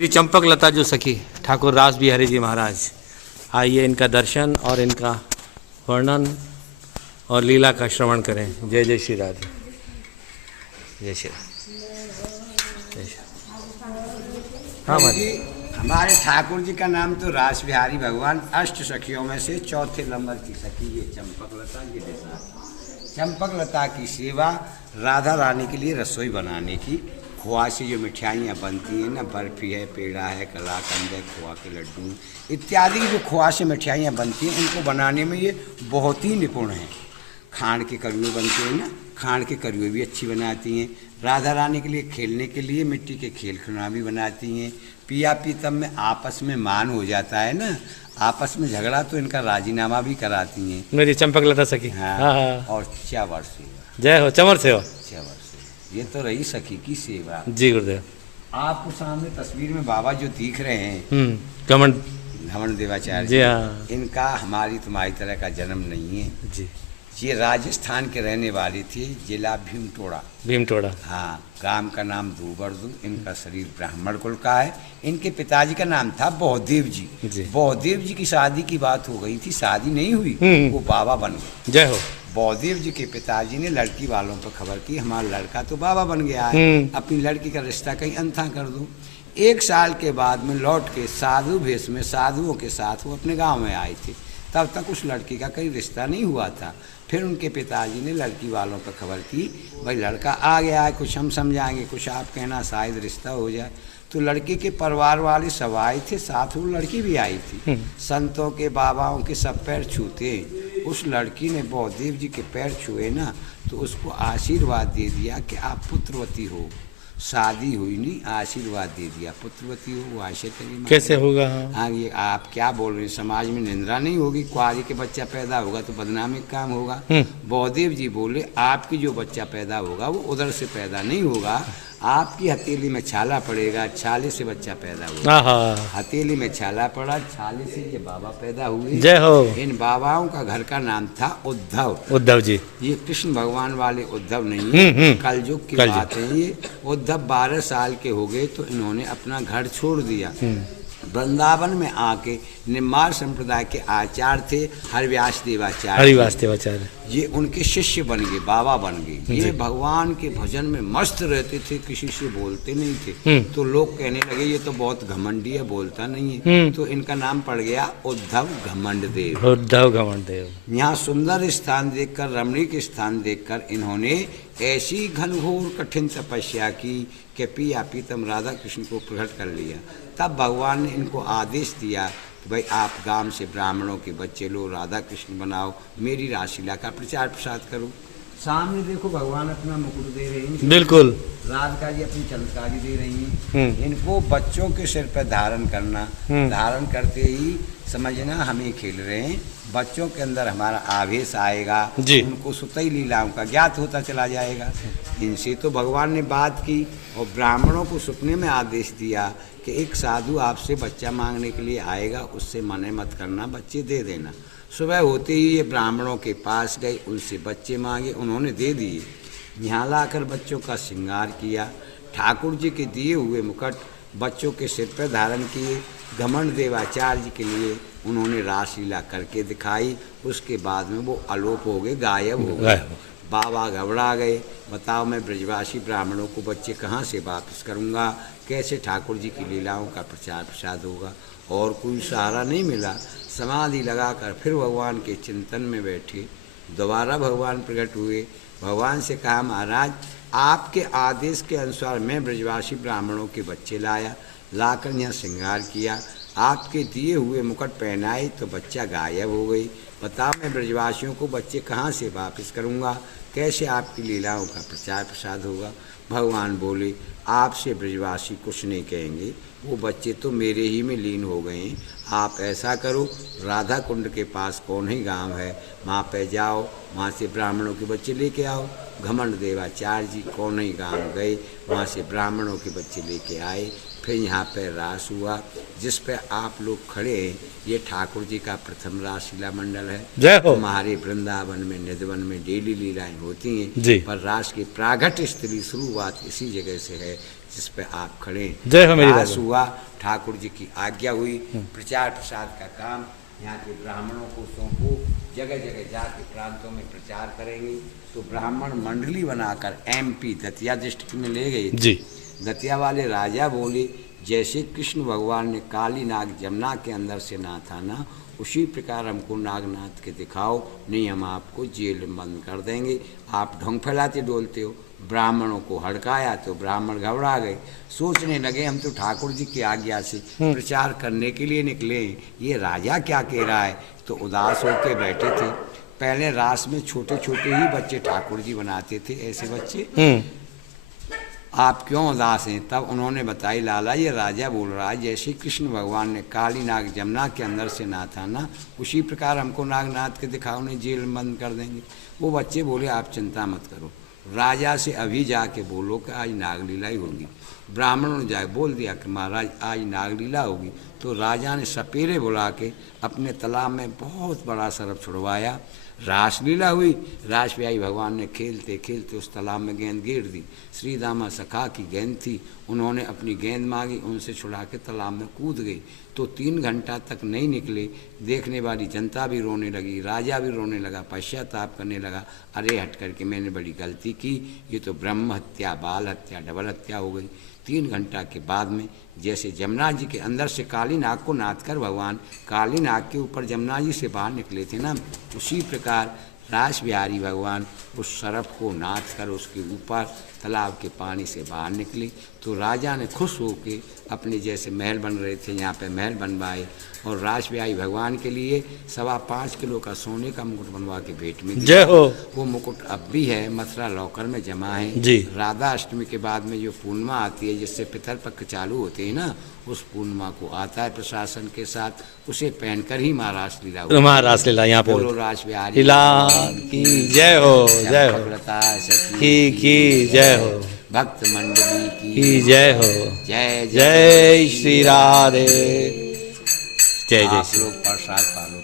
श्री चंपक लता जो सखी ठाकुर रास बिहारी जी महाराज, आइए इनका दर्शन और इनका वर्णन और लीला का श्रवण करें। जय जय श्री राधे, जय श्री जय श्री। हाँ जी, हमारे ठाकुर जी का नाम तो रास बिहारी भगवान अष्ट सखियों में से चौथे नंबर की सखी ये चंपक लता। ये चंपक लता की सेवा राधा रानी के लिए रसोई बनाने की, खोआ से जो मिठाइयाँ बनती हैं ना, बर्फ़ी है, पेड़ा है, कलाकंद है, खोआ के लड्डू इत्यादि जो खोआ से मिठाइयाँ बनती हैं उनको बनाने में ये बहुत ही निपुण हैं। खांड के कड़ुए बनते हैं ना, खांड के कड़ुए भी अच्छी बनाती हैं। राधा रानी के लिए खेलने के लिए मिट्टी के खेल खिलौना भी बनाती हैं। पिया पीतम में आपस में मान हो जाता है ना, आपस में झगड़ा तो इनका राजीनामा भी कराती हैं। मेरी चंपक लता सखी। हाँ, हाँ। और च्यावर से जय हो, चमर से हो। च्यावर से ये तो रही सखी की सेवा। जी गुरुदेव। आपको सामने तस्वीर में बाबा जो दिख रहे हैं घमंड घमंड देवाचार्य जी, हाँ। इनका हमारी तुम्हारी तरह का जन्म नहीं है जी। ये राजस्थान के रहने वाले थे, जिला भीमटोड़ा। भीमटोड़ा। हाँ, गांव का नाम दूबरदू। इनका शरीर ब्राह्मण कुल का है। इनके पिताजी का नाम था बौदेव जी। बौदेव जी की शादी की बात हो गई थी, शादी नहीं हुई, वो बाबा बन गए। जय हो। बौदेव जी के पिताजी ने लड़की वालों पर खबर की, हमारा लड़का तो बाबा बन गया है, अपनी लड़की का रिश्ता कहीं अंथा कर दो। 1 साल के बाद में लौट के साधु भेष में साधुओं के साथ वो अपने गांव में आए थे। तब तक उस लड़की का कहीं रिश्ता नहीं हुआ था। फिर उनके पिताजी ने लड़की वालों पर खबर की, भाई लड़का आ गया है, कुछ हम समझाएंगे, कुछ आप कहना, शायद रिश्ता हो जाए। तो लड़की के परिवार वाले सब आए थे, साथ वो लड़की भी आई थी। संतों के बाबाओं के सब पैर छूते, उस लड़की ने बौदेव जी के पैर छुए ना, तो उसको आशीर्वाद दे दिया कि आप पुत्रवती हो। शादी हुई नहीं, आशीर्वाद दे दिया, पुत्रवती हो। वो आशीर्वाद कैसे होगा? हाँ, ये आप क्या बोल रहे हैं, समाज में निंदा नहीं होगी? कुआरी के बच्चा पैदा होगा तो बदनामी का काम होगा। बौदेव जी बोले, आपकी जो बच्चा पैदा होगा वो उधर से पैदा नहीं होगा, आपकी हथेली में छाला पड़ेगा, छाले से बच्चा पैदा हुआ। हथेली में छाला पड़ा, छाले से ये बाबा पैदा हुए। जय हो। इन बाबाओं का घर का नाम था उद्धव। उद्धव जी। ये कृष्ण भगवान वाले उद्धव नहीं, कलयुग की बात है ये। उद्धव 12 साल के हो गए तो इन्होंने अपना घर छोड़ दिया। वृंदावन में आके निम्मार संप्रदाय के आचार्य थे हरिव्यास देवाचार्य, ये उनके शिष्य बन गए, बाबा बन गए। ये भगवान के भजन में मस्त रहते थे, किसी से बोलते नहीं थे। तो लोग कहने लगे ये तो बहुत घमंडी है, बोलता नहीं है। तो इनका नाम पड़ गया उद्धव घमंड देव। उद्धव घमंड देव। यहाँ सुंदर स्थान देखकर, रमणीक स्थान देखकर इन्होंने ऐसी घनघोर कठिन तपस्या की कि पिया पीतम राधा कृष्ण को प्रकट कर लिया। तब भगवान ने इनको आदेश दिया कि भाई आप गांव से ब्राह्मणों के बच्चे लो, राधा कृष्ण बनाओ, मेरी रासलीला का प्रचार प्रसार करो। सामने देखो भगवान अपना मुकुट दे रहे हैं, बिल्कुल राधिका जी अपनी चमत्कारी दे रही हैं। इनको बच्चों के सिर पर धारण करना, धारण करते ही समझना हमें खेल रहे हैं। बच्चों के अंदर हमारा आवेश आएगा, उनको सुतई लीलाओं का ज्ञात होता चला जाएगा। इनसे तो भगवान ने बात की और ब्राह्मणों को सपने में आदेश दिया कि एक साधु आपसे बच्चा मांगने के लिए आएगा, उससे मना मत करना, बच्चे दे देना। सुबह होते ही ये ब्राह्मणों के पास गए, उनसे बच्चे मांगे, उन्होंने दे दिए। यहाँ लाकर बच्चों का श्रृंगार किया, ठाकुर जी के दिए हुए मुकुट बच्चों के सिर पर धारण किए। घमंड देवाचार्य जी के लिए उन्होंने रासलीला करके दिखाई। उसके बाद में वो अलोप हो गए, गायब हो गए। बाबा घबरा गए, बताओ मैं ब्रजवासी ब्राह्मणों को बच्चे कहाँ से वापस करूँगा, कैसे ठाकुर जी की लीलाओं का प्रचार प्रसार होगा। और कोई सहारा नहीं मिला। समाधि लगाकर फिर भगवान के चिंतन में बैठे। दोबारा भगवान प्रकट हुए। भगवान से कहा, महाराज आपके आदेश के अनुसार मैं ब्रजवासी ब्राह्मणों के बच्चे लाया, लाकर यहाँ श्रृंगार किया, आपके दिए हुए मुकुट पहनाए तो बच्चा गायब हो गई। बताओ मैं ब्रजवासियों को बच्चे कहाँ से वापस करूँगा, कैसे आपकी लीलाओं का प्रचार प्रसार होगा। भगवान बोले, आपसे ब्रजवासी कुछ नहीं कहेंगे, वो बच्चे तो मेरे ही में लीन हो गए हैं। आप ऐसा करो, राधा कुंड के पास कौन ही गांव है, वहाँ पे जाओ, वहाँ से ब्राह्मणों के बच्चे लेके आओ। घमंड देवाचार्य जी कौन ही गांव गए, वहाँ से ब्राह्मणों के बच्चे लेके आए। फिर यहाँ पर रास हुआ, जिस पे आप लोग खड़े हैं, ये ठाकुर जी का प्रथम रासलीला मंडल है। हमारे वृंदावन में निधवन में डेली लीलाएं होती हैं, पर रास की प्रागट स्त्री शुरुआत इसी जगह से है, जिस पे आप खड़े। जय हो मेरी रास राधा। हुआ, ठाकुर जी की आज्ञा हुई, प्रचार प्रसार का काम यहाँ के ब्राह्मणों को सौंपो, जगह जगह जाके प्रांतों में प्रचार करेंगे। तो ब्राह्मण मंडली बनाकर MP दतिया डिस्ट्रिक्ट में ले गए जी। दतिया वाले राजा बोले, जैसे कृष्ण भगवान ने काली नाग जमुना के अंदर से नाथाना, उसी प्रकार हमको नागनाथ के दिखाओ, नहीं हम आपको जेल में बंद कर देंगे। आप ढोंग फैलाते डोलते हो। ब्राह्मणों को हड़काया तो ब्राह्मण घबरा गए, सोचने लगे हम तो ठाकुर जी की आज्ञा से प्रचार करने के लिए निकले, ये राजा क्या कह रहा है। तो उदास होकर बैठे थे। पहले रास में छोटे छोटे ही बच्चे ठाकुर जी बनाते थे, ऐसे बच्चे। आप क्यों उदास हैं। तब उन्होंने बताई, लाला ये राजा बोल रहा है, जैसे कृष्ण भगवान ने काली नाग जमुना के अंदर से नाथाना, उसी प्रकार हमको नागनाथ के दिखाओ, नहीं जेल में बंद कर देंगे। वो बच्चे बोले, आप चिंता मत करो, राजा से अभी जाके बोलो कि आज नागलीला ही होगी। ब्राह्मणों ने जाके बोल दिया कि महाराज आज नागलीला होगी। तो राजा ने सपेरे बुला के अपने तालाब में बहुत बड़ा सरफ छुड़वाया। रासलीला हुई, रासव्याही भगवान ने खेलते खेलते उस तालाब में गेंद गिर दी। श्री दामा सखा की गेंद थी, उन्होंने अपनी गेंद मांगी, उनसे छुड़ा के तालाब में कूद गई। तो 3 घंटा तक नहीं निकले। देखने वाली जनता भी रोने लगी, राजा भी रोने लगा, पश्चाताप करने लगा, अरे हट करके मैंने बड़ी गलती की, ये तो ब्रह्म हत्या, बाल हत्या, डबल हत्या हो गई। 3 घंटा के बाद में जैसे जमुना जी के अंदर से काली नाग को नाथ कर भगवान काली नाग के ऊपर जमुना जी से बाहर निकले थे ना, उसी प्रकार रास बिहारी भगवान उस सरफ को नाथ कर उसके ऊपर तालाब के पानी से बाहर निकले। तो राजा ने खुश होकर अपने जैसे महल बन रहे थे यहाँ पे महल बनवाए और रास बिहारी भगवान के लिए 5.25 किलो का सोने का मुकुट बनवा के भेंट में दिया। जय हो। वो मुकुट अब भी है, मथुरा लॉकर में जमा है जी। राधा अष्टमी के बाद में जो पूर्णिमा आती है, जिससे पितरपक्ष चालू होते हैं ना, उस पूर्णिमा को आता है प्रशासन के साथ, उसे पहनकर ही महाराज लीला होती है। महाराज लीला यहाँ पे बोलो रास बिहारी लीला की जय हो, जय हो भगवता सखी की जय हो, भक्त मंडली की जय हो। जय जय श्री राधे। जय जय आप श्री लोग प्रसाद पालो।